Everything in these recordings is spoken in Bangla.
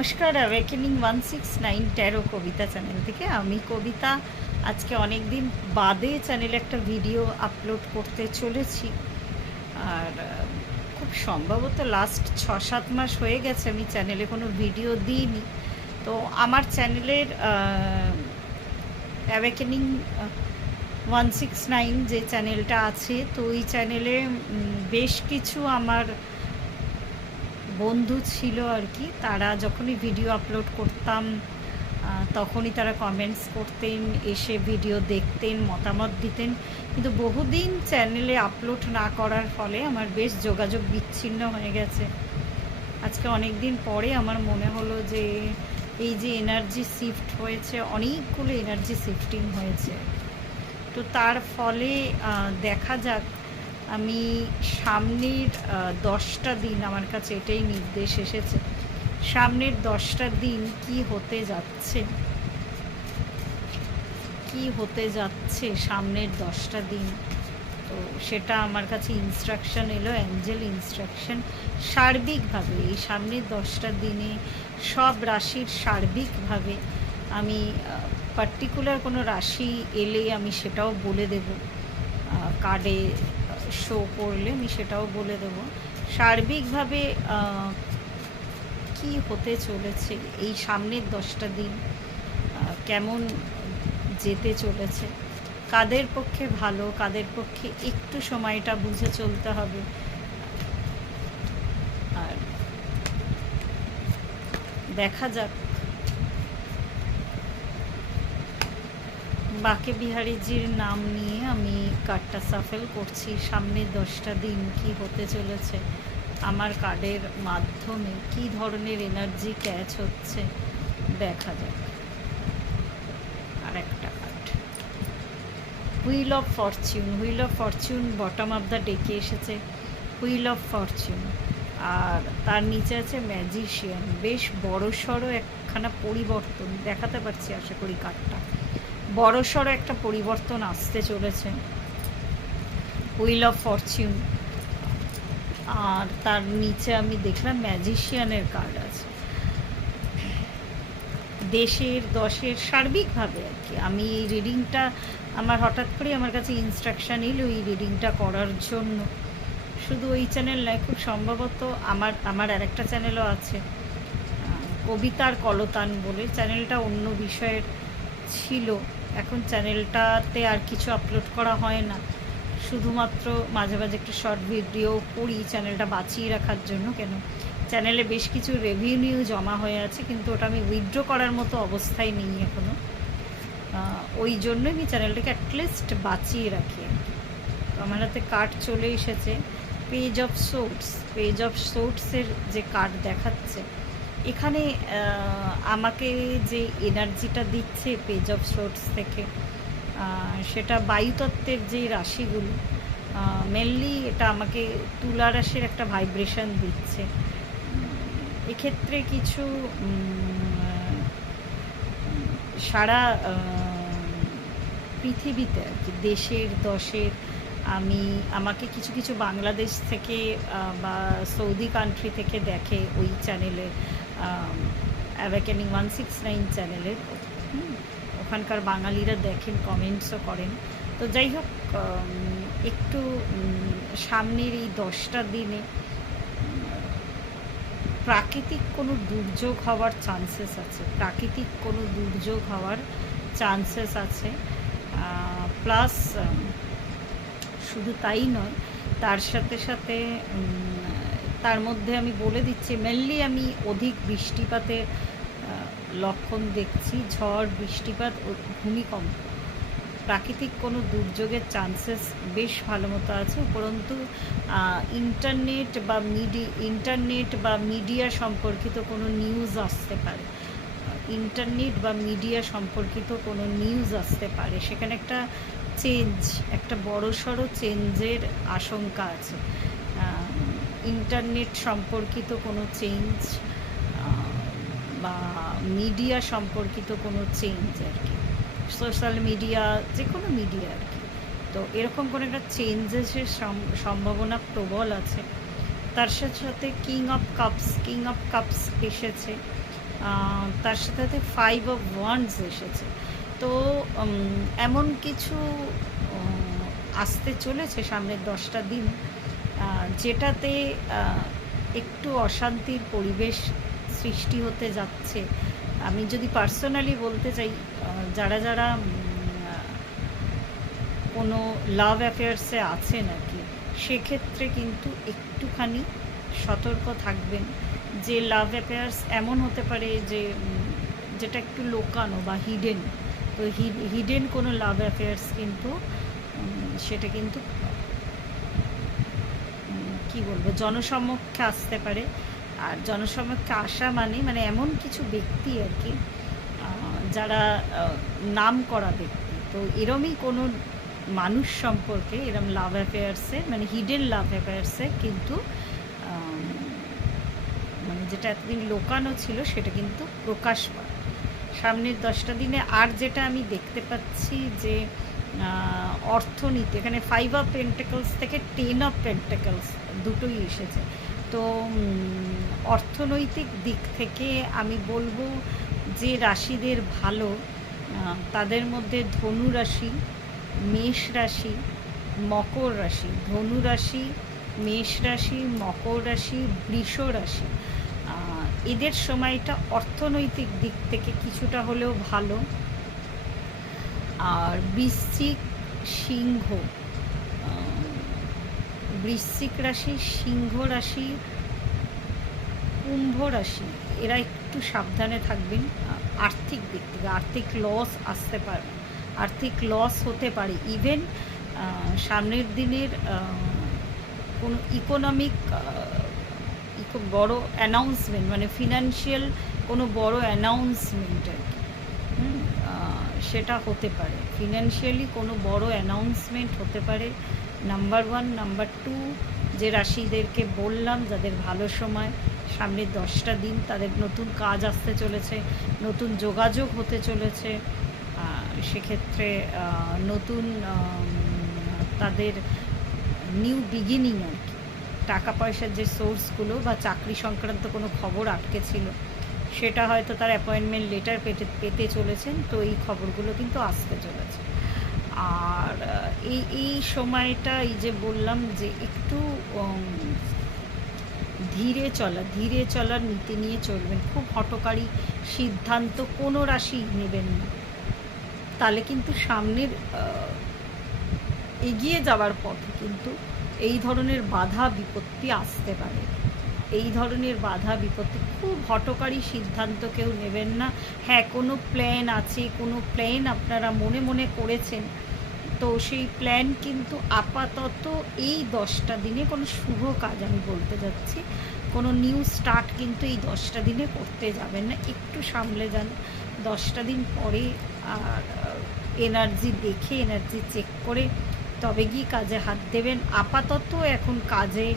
নমস্কার, অ্যাওয়েকেনিং 169 ট্যারো কবিতা চ্যানেল থেকে আমি কবিতা। আজকে অনেক দিন বাদে চ্যানেলে একটা ভিডিও আপলোড করতে চলেছি। আর খুব সম্ভবত লাস্ট 6-7 মাস হয়ে গেছে আমি চ্যানেলে কোনো ভিডিও দিইনি। তো আমার চ্যানেলের অ্যাওয়েকেনিং 169 যে চ্যানেলটা আছে, তো ওই চ্যানেলে বেশ কিছু আমার বন্ধু ছিল আর কি। তারা যখনই ভিডিও আপলোড করতাম তখনই তারা কমেন্টস করতেন, এসে ভিডিও দেখতেন, মতামত দিতেন। কিন্তু বহুদিন চ্যানেলে আপলোড না করার ফলে আমার বেশ যোগাযোগ বিচ্ছিন্ন হয়ে গেছে। আজকে অনেক দিন পরে আমার মনে হলো যে এই যে এনার্জি শিফট হয়েছে, অনেকগুলো এনার্জি শিফটিং হয়েছে, তো তার ফলে দেখা যাক। আমি সামনের 10টা দিন, আমার কাছে এটাই নির্দেশ এসেছে, সামনের 10টা দিন কি হতে যাচ্ছে, কি হতে যাচ্ছে সামনের 10টা দিন। তো সেটা আমার কাছে ইনস্ট্রাকশন এলো, অ্যাঞ্জেল ইনস্ট্রাকশন। সার্বিকভাবে এই সামনের 10টা দিনে সব রাশির সার্বিকভাবে আমি পার্টিকুলার কোনো রাশি এলেই আমি সেটাও বলে দেব, কার্ডে শো করলে আমি সেটাও বলে দেব। সার্বিকভাবে কি হতে চলেছে এই সামনের 10টা দিন, কেমন যেতে চলেছে, কাদের পক্ষে ভালো, কাদের পক্ষে একটু সময়টা বুঝে চলতে হবে। আর দেখা যাক। বাকে বিহারীজির নাম নিয়ে আমি কার্ডটা সাফেল করছি। সামনের 10টা দিন কি হতে চলেছে, আমার কার্ডের মাধ্যমে কি ধরনের এনার্জি ক্যাচ হচ্ছে দেখা যাক। আর একটা card, wheel of Fortune. Wheel of Fortune bottom of the ডেকে এসেছে, হুইল অফ ফরচুন। আর তার নিচে আছে ম্যাজিশিয়ান। বেশ বড়সড় একখানা পরিবর্তন দেখাতে পারছি, আশা করি কার্ডটা বড়সড় একটা পরিবর্তন আসতে চলেছে, হুইল অফ ফরচুন। আর তার নিচে আমি দেখলাম ম্যাজিশিয়ানের কার্ড আছে। দেশের দশের সার্বিকভাবে আর কি আমি এই রিডিংটা, আমার হঠাৎ করে আমার কাছে ইনস্ট্রাকশান এলো এই রিডিংটা করার জন্য। শুধু ওই চ্যানেল নয়, খুব সম্ভবত আমার আর একটা চ্যানেলও আছে, কবিতার কলতান বলে। চ্যানেলটা অন্য বিষয়ের ছিল, এখন চ্যানেলটাতে আর কিছু আপলোড করা হয় না, শুধুমাত্র মাঝে মাঝে একটু শর্ট ভিডিও করি চ্যানেলটা বাঁচিয়ে রাখার জন্য। কেন, চ্যানেলে বেশ কিছু রেভিনিউ জমা হয়ে আছে, কিন্তু ওটা আমি উইথড্র করার মতো অবস্থায় নেই এখনও। ওই জন্যই আমি চ্যানেলটাকে অ্যাটলিস্ট বাঁচিয়ে রাখি। তো আমার হাতে কার্ড চলে এসেছে, page of swords. Page of সোর্টসের যে কার্ড দেখাচ্ছে এখানে, আমাকে যে এনার্জিটা দিচ্ছে পেজ অফ সোর্টস থেকে, সেটা বায়ুতত্ত্বের যে রাশিগুলো, মেনলি এটা আমাকে তুলা রাশির একটা ভাইব্রেশন দিচ্ছে। এক্ষেত্রে কিছু সারা পৃথিবীতে আর কি, দেশের দশের আমাকে কিছু কিছু বাংলাদেশ থেকে বা সৌদি কান্ট্রি থেকে দেখে ওই চ্যানেলে, অ্যাওয়েকেনিং 169 চ্যানেলের। ওখানকার বাঙালিরা দেখেন, কমেন্টসও করেন। তো যাই হোক, একটু সামনের এই 10টা দিনে প্রাকৃতিক কোনো দুর্যোগ হওয়ার চান্সেস আছে, প্রাকৃতিক কোনো দুর্যোগ হওয়ার চান্সেস আছে। প্লাস শুধু তাই নয়, তার সাথে সাথে তার মধ্যে আমি বলে দিচ্ছি, মেনলি আমি অধিক বৃষ্টিপাতের লক্ষণ দেখছি, ঝড়, বৃষ্টিপাত ও ভূমিকম্প, প্রাকৃতিক কোনো দুর্যোগের চান্সেস বেশ ভালো মতো আছে। উপরন্তু ইন্টারনেট বা মিডিয়া সম্পর্কিত কোনো নিউজ আসতে পারে, ইন্টারনেট বা মিডিয়া সম্পর্কিত কোনো নিউজ আসতে পারে, সেখানে একটা চেঞ্জ, একটা বড়সড় চেঞ্জের আশঙ্কা আছে। ইন্টারনেট সম্পর্কিত কোনো চেঞ্জ বা মিডিয়া সম্পর্কিত কোনো চেঞ্জ আর কি, সোশ্যাল মিডিয়া, যে কোনো মিডিয়া আর কি। তো এরকম কোনো একটা চেঞ্জেসের সম্ভাবনা প্রবল আছে। তার সাথে সাথে কিং অফ কাপস এসেছে। তার সাথে সাথে 5 অফ ওয়ান্ডস এসেছে। তো এমন কিছু আসতে চলেছে সামনের 10টা দিন, যেটাতে একটু অশান্তির পরিবেশ সৃষ্টি হতে যাচ্ছে। আমি যদি পার্সোনালি বলতে চাই, যারা যারা কোনো লাভ অ্যাফেয়ার্সে আছেন আর কি, সেক্ষেত্রে কিন্তু একটুখানি সতর্ক থাকবেন। যে লাভ অ্যাফেয়ার্স এমন হতে পারে যে যেটা একটু লোকানো বা হিডেন, তো হিডেন কোনো লাভ অ্যাফেয়ার্স কিন্তু সেটা কিন্তু কি বলবো, জনসমক্ষে আসতে পারে। আর জনসমক্ষে আসা মানে এমন কিছু ব্যক্তি আর কি, যারা নাম করা ব্যক্তি, তো এরমই কোনো মানুষ সম্পর্কে এরম লাভ অ্যাফেয়ার্সে, মানে হিডেন লাভ অ্যাফেয়ার্সে কিন্তু মানে যেটা এতদিন লোকানো ছিল সেটা কিন্তু প্রকাশ পায় সামনের 10টা দিনে। আর যেটা আমি দেখতে পাচ্ছি যে অর্থনীতি, এখানে 5 অফ পেন্টাকলস থেকে 10 অফ পেন্টাকলস দুটোই এসেছে। তো অর্থনৈতিক দিক থেকে আমি বলবো যে রাশিদের ভালো, তাদের মধ্যে ধনু রাশি, মেষ রাশি, মকর রাশি, ধনু রাশি, মেষ রাশি, মকর রাশি, বৃষ রাশি, এদের সময়টা অর্থনৈতিক দিক থেকে কিছুটা হলেও ভালো। আর বৃশ্চিক, সিংহ, বৃশ্চিক রাশি, সিংহ রাশি, কুম্ভ রাশি, এরা একটু সাবধানে থাকবেন আর্থিক দিক থেকে। আর্থিক লস আসতে পারে, আর্থিক লস হতে পারে। ইভেন সামনের দিনের কোনো ইকোনমিক বড় অ্যানাউন্সমেন্ট, মানে ফিনান্সিয়াল কোনো বড় অ্যানাউন্সমেন্ট আর কি, সেটা হতে পারে। ফিনান্সিয়ালি কোনো বড় অ্যানাউন্সমেন্ট হতে পারে, নাম্বার 1। নাম্বার 2, যে রাশিদেরকে বললাম যাদের ভালো সময় সামনের 10টা দিন, তাদের নতুন কাজ আসতে চলেছে, নতুন যোগাযোগ হতে চলেছে, সেক্ষেত্রে নতুন তাদের নিউ বিগিনিং আর কি। টাকা পয়সার যে সোর্সগুলো বা চাকরি সংক্রান্ত কোনো খবর আটকে ছিল, সেটা হয়তো তার অ্যাপয়েন্টমেন্ট লেটার পেতে চলেছেন, তো এই খবরগুলো কিন্তু আসতে চলেছে। আর এই সময়টা, এই যে বললাম যে একটু ধীরে চলার নীতি নিয়ে চলবেন। খুব হঠকারী সিদ্ধান্ত কোনো রাশি নেবেন না, তাহলে কিন্তু সামনের এগিয়ে যাওয়ার পথে কিন্তু এই ধরনের বাধা বিপত্তি আসতে পারে। এই ধরনের বাধা বিপত্তি, খুব হঠকারী সিদ্ধান্ত কেউ নেবেন না। হ্যাঁ, কোনো প্ল্যান আছে, কোনো প্ল্যান আপনারা মনে মনে করেছেন, তো সেই প্ল্যান কিন্তু আপাতত এই 10টা দিনে কোনো শুভ কাজ, আমি বলতে যাচ্ছি, কোনো নিউ স্টার্ট কিন্তু এই 10টা দিনে করতে যাবেন না। একটু সামলে যান 10টা দিন পরে, আর এনার্জি দেখে, এনার্জি চেক করে তবে গিয়ে কাজে হাত দেবেন। আপাতত এখন কাজে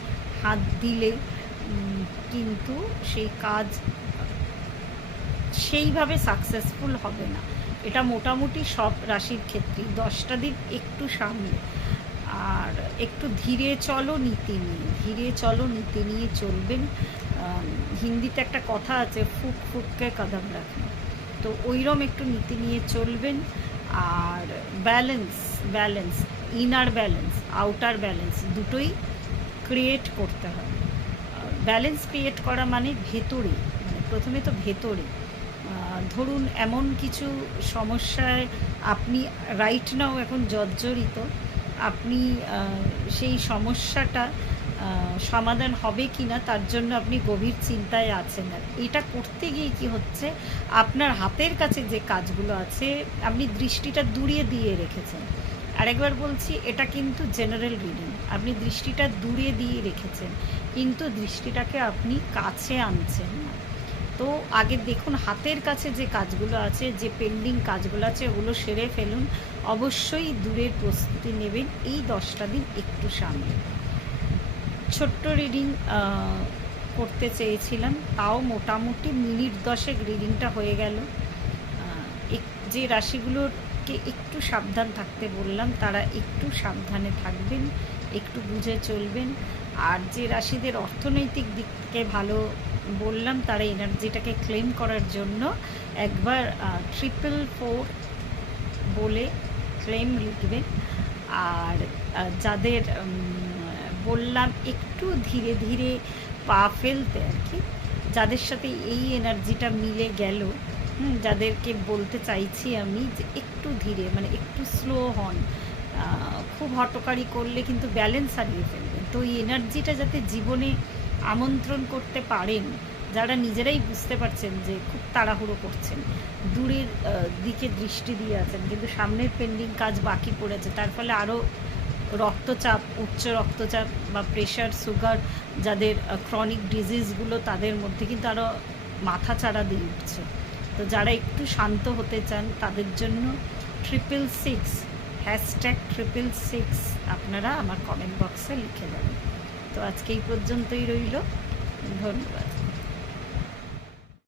হাত দিলে কিন্তু সেই কাজ সেইভাবে সাকসেসফুল হবে না। এটা মোটামুটি সব রাশির ক্ষেত্রেই। 10টা দিন একটু সামলে, আর একটু ধীরে চলো নীতি নিয়ে চলবেন। হিন্দিতে একটা কথা আছে, ফুক ফুককে কদম রাখনা, তো ওইরকম একটু নীতি নিয়ে চলবেন। আর balance, inner balance, outer balance, দুটোই ক্রিয়েট করতে হবে। ব্যালেন্স ক্রিয়েট করা মানে ভেতরে, মানে প্রথমে তো ভেতরে, ধরুন এমন কিছু সমস্যায় আপনি রাইট নাও এখন জর্জরিত, আপনি সেই সমস্যাটা সমাধান হবে কি না তার জন্য আপনি গভীর চিন্তায় আছেন। আর এটা করতে গিয়ে কি হচ্ছে, আপনার হাতের কাছে যে কাজগুলো আছে আপনি দৃষ্টিটা দূরে দিয়ে রেখেছেন। আরেকবার বলছি, এটা কিন্তু জেনারেল রিডিং, আপনি দৃষ্টিটা দূরে দিয়ে রেখেছেন, কিন্তু দৃষ্টিটাকে আপনি কাছে আনছেন না। তো আগে দেখুন হাতের কাছে যে কাজগুলো আছে, যে পেন্ডিং কাজগুলো আছে, ওগুলো সেরে ফেলুন। অবশ্যই দূরের প্রস্তুতি নেবেন এই 10টা দিন একটু সামনে। ছোট্ট রিডিং করতে চেয়েছিলাম, তাও মোটামুটি মিনিট 10 রিডিংটা হয়ে গেল। যে রাশিগুলোকে একটু সাবধান থাকতে বললাম, তারা একটু সাবধানে থাকবেন, একটু বুঝে চলবেন। আর যে রাশিদের অর্থনৈতিক দিক থেকে ভালো বললাম তারা এনার্জিটাকে ক্লেম করার জন্য একবার 444 বলে ক্লেম লিখবেন। আর যাদের বললাম একটু ধীরে ধীরে পা ফেলতে আর কি, যাদের সাথে এই এনার্জিটা মিলে গেল, যাদেরকে বলতে চাইছি আমি যে একটু ধীরে, মানে একটু স্লো হন। খুব হটকারি করলে কিন্তু ব্যালেন্স হারিয়ে ফেলবেন। তো এই এনার্জিটা যাতে জীবনে আমন্ত্রণ করতে পারেন, যারা নিজেরাই বুঝতে পারছেন যে খুব তাড়াহুড়ো করছেন, দূরের দিকে দৃষ্টি দিয়ে আছেন কিন্তু সামনের পেন্ডিং কাজ বাকি পড়েছে, তার ফলে আরও রক্তচাপ, উচ্চ রক্তচাপ বা প্রেশার, সুগার, যাদের ক্রনিক ডিজিজগুলো তাদের মধ্যে কিন্তু আরও মাথা চাড়া দিয়ে উঠছে। তো যারা একটু শান্ত হতে চান তাদের জন্য 666 #666 আপনারা আমার কমেন্ট বক্সে লিখে দেবেন। তো আজকে এই পর্যন্তই রইল, ধন্যবাদ।